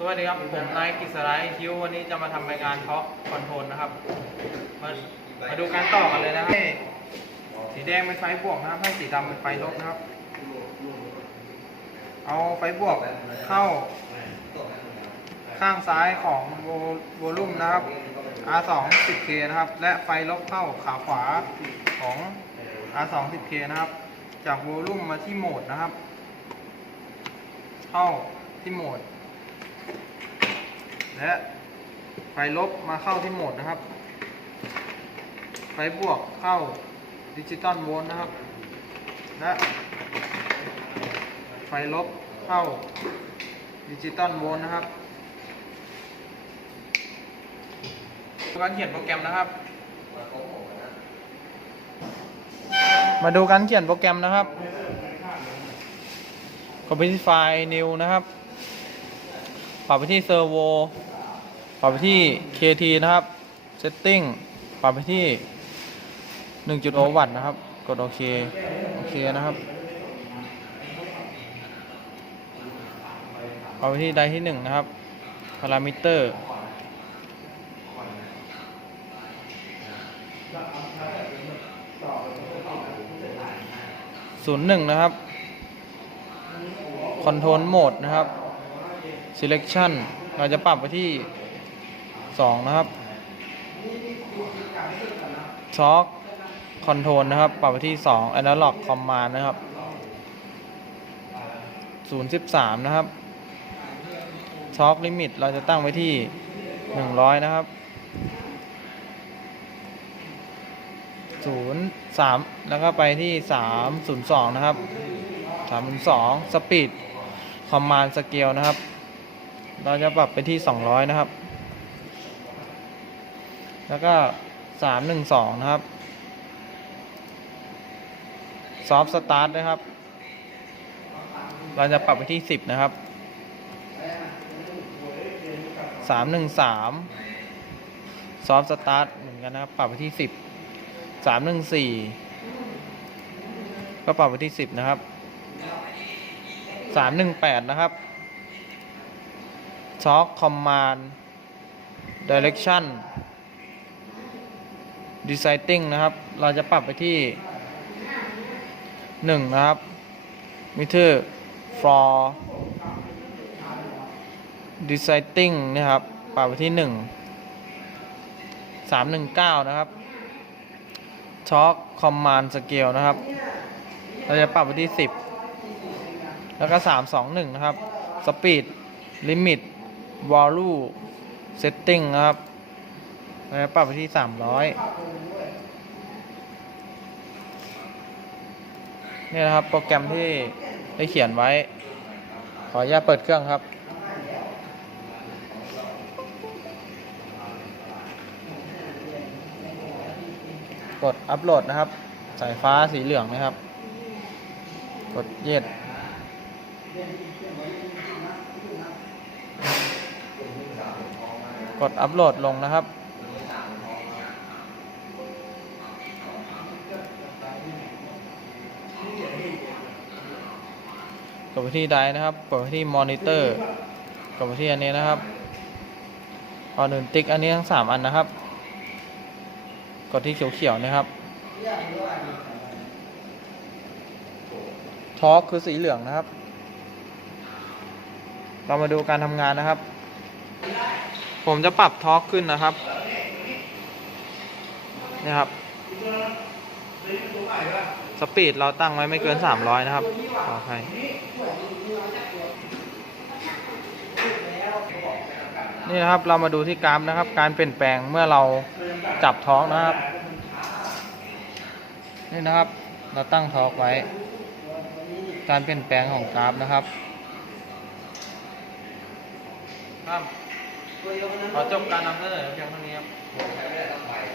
สวัสดีครับ ผมนายกิษณะคิววันนี้จะมาทำรายการท็อกคอนโทรลนะครับ มามาดูการต่อกันเลยนะครับให้สีแดงเป็นไฟบวกนะครับ ให้สีดำเป็นไฟลบนะครับ เอาไฟบวกเข้า ข้างซ้ายของโวลุ่มนะครับ R2 10K นะครับ และไฟลบเข้าขาขวาของ R2 10K นะครับ จากโวลุ่มมาที่โหมดนะครับ เข้าที่โหมด และไฟลบมาเข้าที่โหมดนะครับ ไฟบวกเข้าดิจิตอลโวลต์นะครับ และไฟลบเข้าดิจิตอลโวลต์นะครับการเขียนโปรแกรมนะครับ มาดูการเขียนโปรแกรมนะครับกดไปที่ไฟล์ new นะครับ ปรับไปที่ servo ปรับไปที่ KT นะครับ setting ปรับไปที่ 1.0 วัตต์นะครับ กดโอเค โอเคนะครับ ปรับไปที่ไดที่ 1 นะครับ พารามิเตอร์ศูนย์หนึ่งนะครับ คอนโทรลโหมดนะครับ selection เราจะปรับไปที่2นะครับ shock control นะครับ ปรับไปที่2 analog command นะครับ013นะครับ shock limit เราจะตั้งไว้ที่100นะครับ0 3แล้วก็ไปที่302นะครับ302 speed command scale นะครับ เราจะปรับไปที่ 200 นะครับ แล้วก็ 312 นะครับ soft start นะครับ เราจะปรับไปที่ 10 นะครับ 313 soft start เหมือนกันนะครับ ปรับไปที่ 10 314 ก็ปรับไปที่ 10 นะครับ 318 นะครับ talk command direction deciding นะครับ เราจะปรับไปที่ 1 นะครับ มีชื่อ for deciding นะครับ ปรับไปที่ 1 319 นะครับ talk command scale นะครับ เราจะปรับไปที่ 10 แล้วก็ 321 นะครับสปีดลิมิต value setting นะครับเราจะปรับไปที่300นี่นะครับโปรแกรมที่ได้เขียนไว้ ขออนุญาตเปิดเครื่องครับ กดอัปโหลดนะครับ สายฟ้าสีเหลืองนะครับ กดเย็ด กดอัปโหลดลงนะครับ กดไปที่ไดร์นะครับ กดไปที่มอนิเตอร์ กดไปที่อันนี้นะครับก่อนอื่นติ๊กอันนี้ทั้งสามอันนะครับ กดที่เขียวๆนะครับทอร์กคือสีเหลืองนะครับ เรามาดูการทำงานนะครับ ผมจะปรับทอร์กขึ้นนะครับนี่ครับ สปีดเราตั้งไว้ไม่เกิน 300 นะครับขออภัยนี่นะครับเรามาดูที่กราฟนะครับ การเปลี่ยนแปลงเมื่อเราจับท้องนะครับ นี่นะครับ เราตั้งทอร์กไว้ การเปลี่ยนแปลงของกราฟนะครับครับ ขอจบการนำเสนอเพียงเท่านี้ครับ